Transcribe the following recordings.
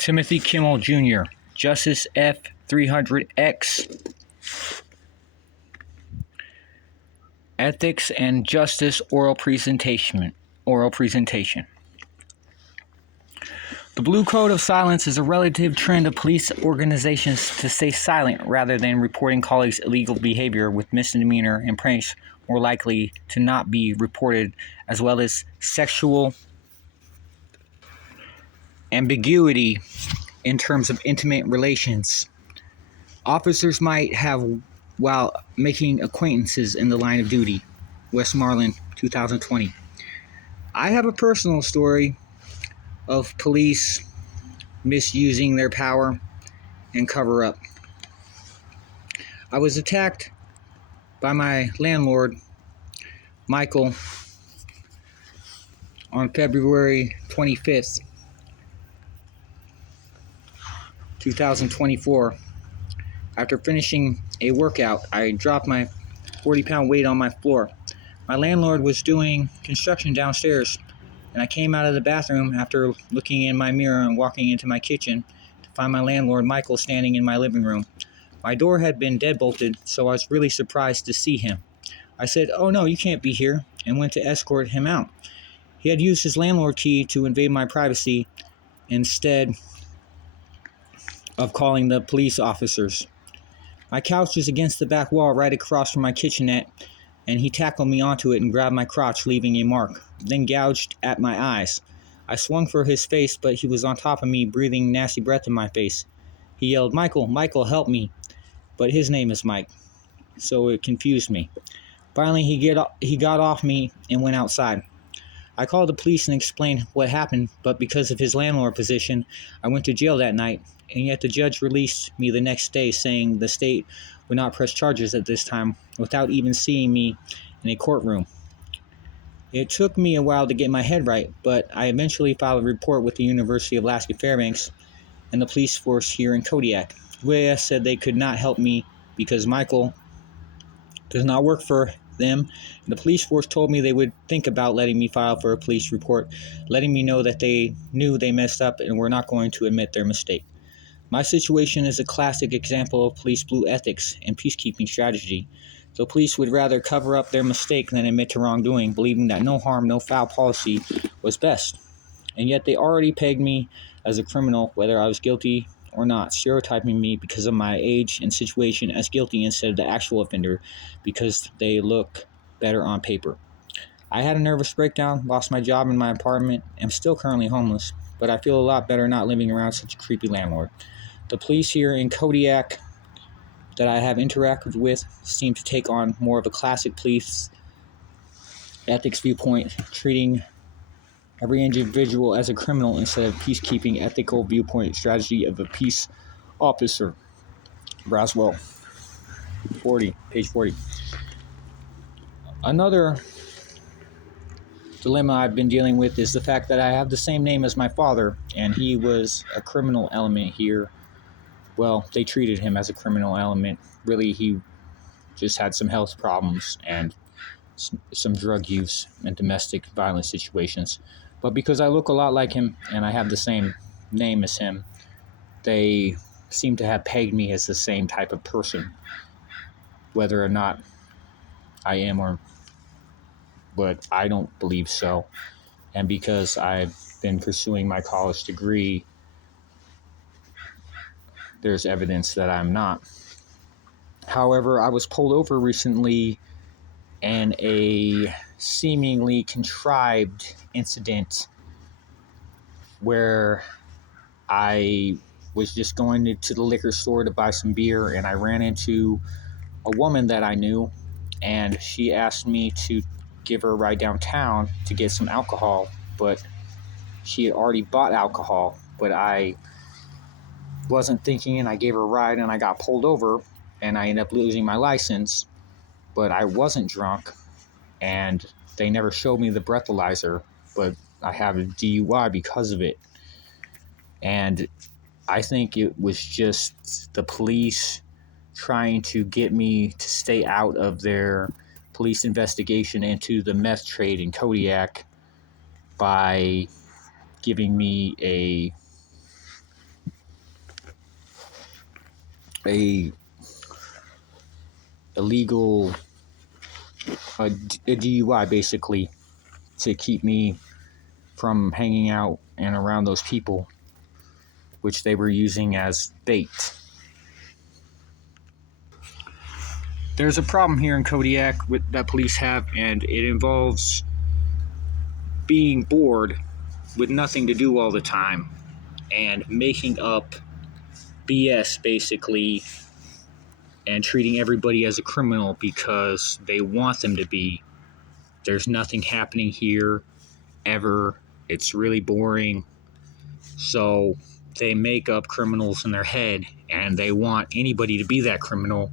Timothy Kimmel Jr., Justice F. 300X, Ethics and Justice Oral Presentation. The Blue Code of Silence is a relative trend of police organizations to stay silent rather than reporting colleagues' illegal behavior, with misdemeanor and pranks more likely to not be reported, as well as sexual ambiguity in terms of intimate relations officers might have while making acquaintances in the line of duty. Westmoreland, 2020. I have a personal story of police misusing their power and cover up. I was attacked by my landlord, Michael, on February 25th, 2024. After finishing a workout, I dropped my 40-pound weight on my floor. My landlord was doing construction downstairs, and I came out of the bathroom after looking in my mirror and walking into my kitchen to find my landlord, Michael, standing in my living room. My door had been deadbolted, so I was really surprised to see him. I said, "Oh no, you can't be here," and went to escort him out. He had used his landlord key to invade my privacy instead of calling the police officers. My couch is against the back wall right across from my kitchenette, and he tackled me onto it and grabbed my crotch, leaving a mark, then gouged at my eyes. I swung for his face, but he was on top of me, breathing nasty breath in my face. He yelled, "Michael, Michael, help me," but his name is Mike, so it confused me. Finally, he got off me and went outside. I called the police and explained what happened, but because of his landlord position, I went to jail that night, and yet the judge released me the next day, saying the state would not press charges at this time without even seeing me in a courtroom. It took me a while to get my head right, but I eventually filed a report with the University of Alaska Fairbanks and the police force here in Kodiak. UAS said they could not help me because Michael does not work for them. The police force told me they would think about letting me file for a police report, letting me know that they knew they messed up and were not going to admit their mistake. My situation is a classic example of police blue ethics and peacekeeping strategy. The police would rather cover up their mistake than admit to wrongdoing, believing that no harm, no foul policy was best. And yet they already pegged me as a criminal, whether I was guilty or not, stereotyping me because of my age and situation as guilty instead of the actual offender because they look better on paper. I had a nervous breakdown, lost my job in my apartment, and am still currently homeless, but I feel a lot better not living around such a creepy landlord. The police here in Kodiak that I have interacted with seem to take on more of a classic police ethics viewpoint, treating every individual as a criminal instead of peacekeeping ethical viewpoint strategy of a peace officer. Braswell, page 40. Another dilemma I've been dealing with is the fact that I have the same name as my father, and he was a criminal element here. Well, they treated him as a criminal element. Really, he just had some health problems and some drug use and domestic violence situations. But because I look a lot like him and I have the same name as him, they seem to have pegged me as the same type of person, whether or not I am but I don't believe so. And because I've been pursuing my college degree, there's evidence that I'm not. However, I was pulled over recently in a seemingly contrived incident where I was just going to the liquor store to buy some beer, and I ran into a woman that I knew, and she asked me to give her a ride downtown to get some alcohol, but she had already bought alcohol, but I wasn't thinking, and I gave her a ride, and I got pulled over, and I ended up losing my license, but I wasn't drunk, and they never showed me the breathalyzer, but I have a DUI because of it. And I think it was just the police trying to get me to stay out of their police investigation into the meth trade in Kodiak by giving me a a illegal a DUI basically to keep me from hanging out and around those people, which they were using as bait. There's a problem here in Kodiak that police have, and it involves being bored with nothing to do all the time and making up BS basically and treating everybody as a criminal because they want them to be. There's nothing happening here ever. It's really boring. So they make up criminals in their head and they want anybody to be that criminal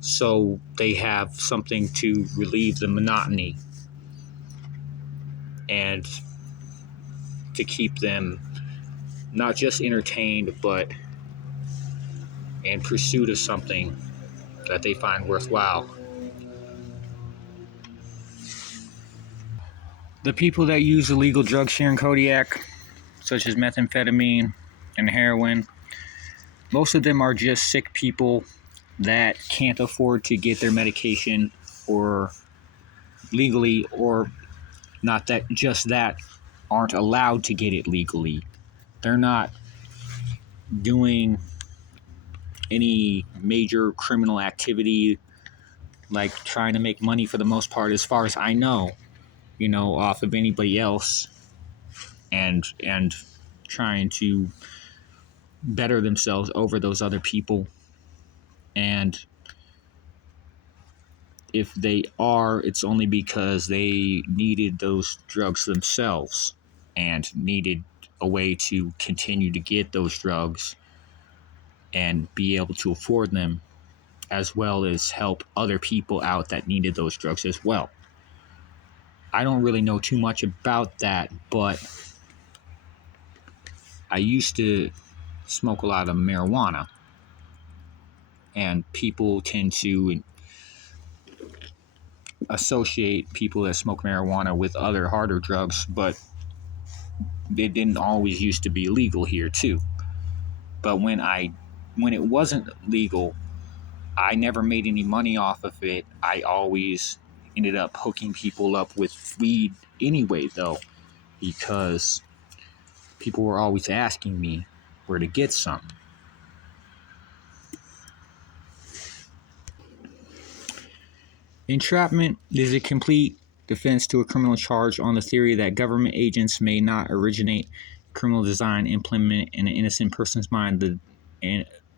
so they have something to relieve the monotony and to keep them not just entertained but in pursuit of something that they find worthwhile. The people that use illegal drugs here in Kodiak, such as methamphetamine and heroin, most of them are just sick people that can't afford to get their medication or legally, or not that just that, aren't allowed to get it legally. They're not doing any major criminal activity like trying to make money for the most part, as far as I know, off of anybody else and trying to better themselves over those other people. And if they are, it's only because they needed those drugs themselves and needed a way to continue to get those drugs and be able to afford them, as well as help other people out that needed those drugs as well. I don't really know too much about that, but I used to smoke a lot of marijuana, and people tend to associate people that smoke marijuana with other harder drugs, but it didn't always used to be legal here too. But when it wasn't legal, I never made any money off of it. I always ended up hooking people up with weed anyway, though, because people were always asking me where to get some. Entrapment is a complete defense to a criminal charge on the theory that government agents may not originate criminal design, implement in an innocent person's mind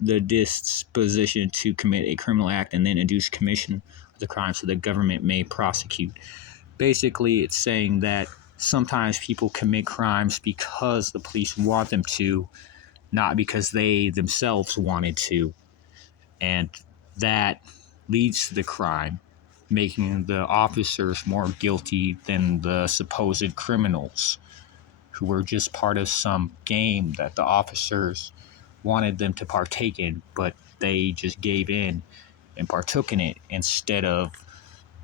the disposition to commit a criminal act, and then induce commission of the crime so the government may prosecute. Basically, it's saying that sometimes people commit crimes because the police want them to, not because they themselves wanted to. And that leads to the crime, making the officers more guilty than the supposed criminals who were just part of some game that the officers wanted them to partake in, but they just gave in and partook in it instead of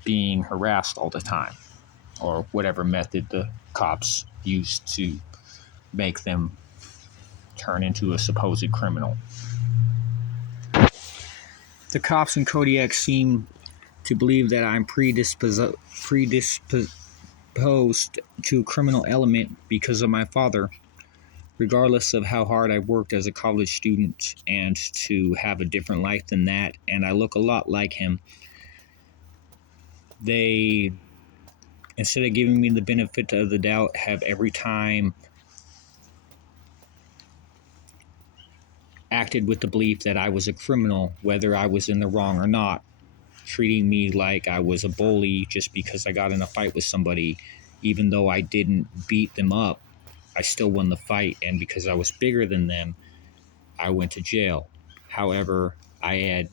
being harassed all the time, or whatever method the cops used to make them turn into a supposed criminal. The cops in Kodiak seem to believe that I'm predisposed to a criminal element because of my father, regardless of how hard I worked as a college student and to have a different life than that, and I look a lot like him. They, instead of giving me the benefit of the doubt, have every time acted with the belief that I was a criminal, whether I was in the wrong or not, treating me like I was a bully just because I got in a fight with somebody. Even though I didn't beat them up, I still won the fight, and because I was bigger than them, I went to jail. However, I had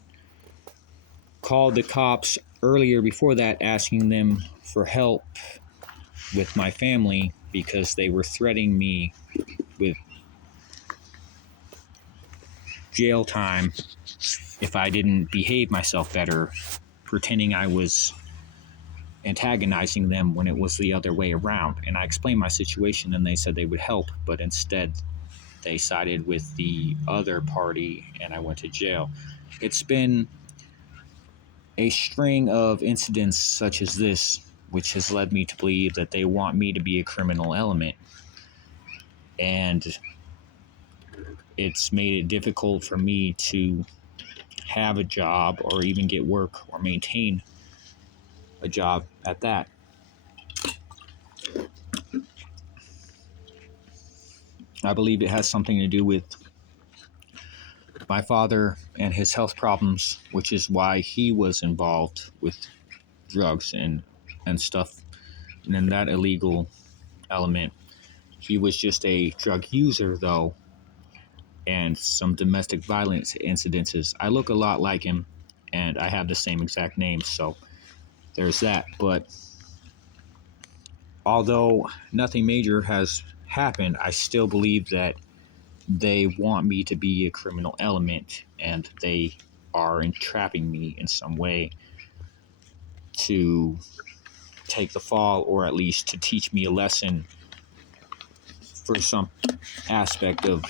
called the cops earlier before that, asking them for help with my family because they were threatening me with jail time if I didn't behave myself better, pretending I was antagonizing them when it was the other way around. And I explained my situation, and they said they would help, but instead they sided with the other party and I went to jail. It's been a string of incidents such as this which has led me to believe that they want me to be a criminal element. And it's made it difficult for me to have a job or even get work or maintain a job at that. I believe it has something to do with my father and his health problems, which is why he was involved with drugs and stuff, and then that illegal element. He was just a drug user, though, and some domestic violence incidences. I look a lot like him, and I have the same exact name, so there's that. But although nothing major has happened, I still believe that they want me to be a criminal element, and they are entrapping me in some way to take the fall, or at least to teach me a lesson for some aspect of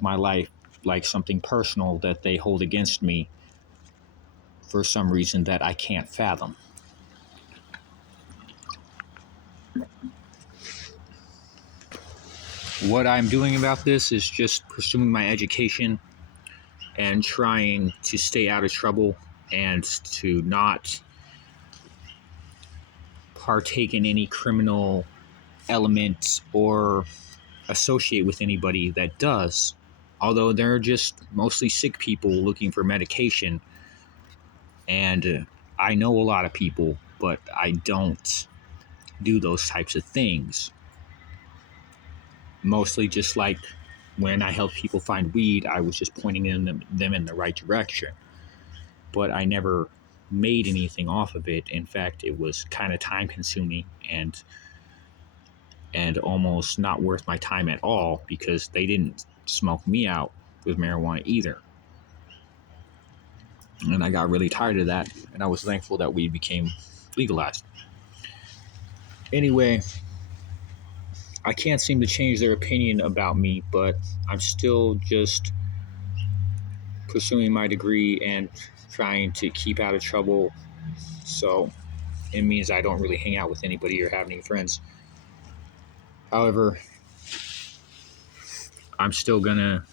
my life, like something personal that they hold against me for some reason that I can't fathom. What I'm doing about this is just pursuing my education and trying to stay out of trouble and to not partake in any criminal element or associate with anybody that does. Although they're just mostly sick people looking for medication. And I know a lot of people, but I don't do those types of things. Mostly just like when I helped people find weed, I was just pointing them in the right direction. But I never made anything off of it. In fact, it was kind of time consuming and almost not worth my time at all, because they didn't smoke me out with marijuana either. And I got really tired of that, and I was thankful that weed became legalized. Anyway, I can't seem to change their opinion about me, but I'm still just pursuing my degree and trying to keep out of trouble. So it means I don't really hang out with anybody or have any friends. However, I'm still gonna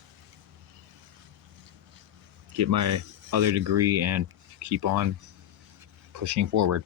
get my other degree and keep on pushing forward.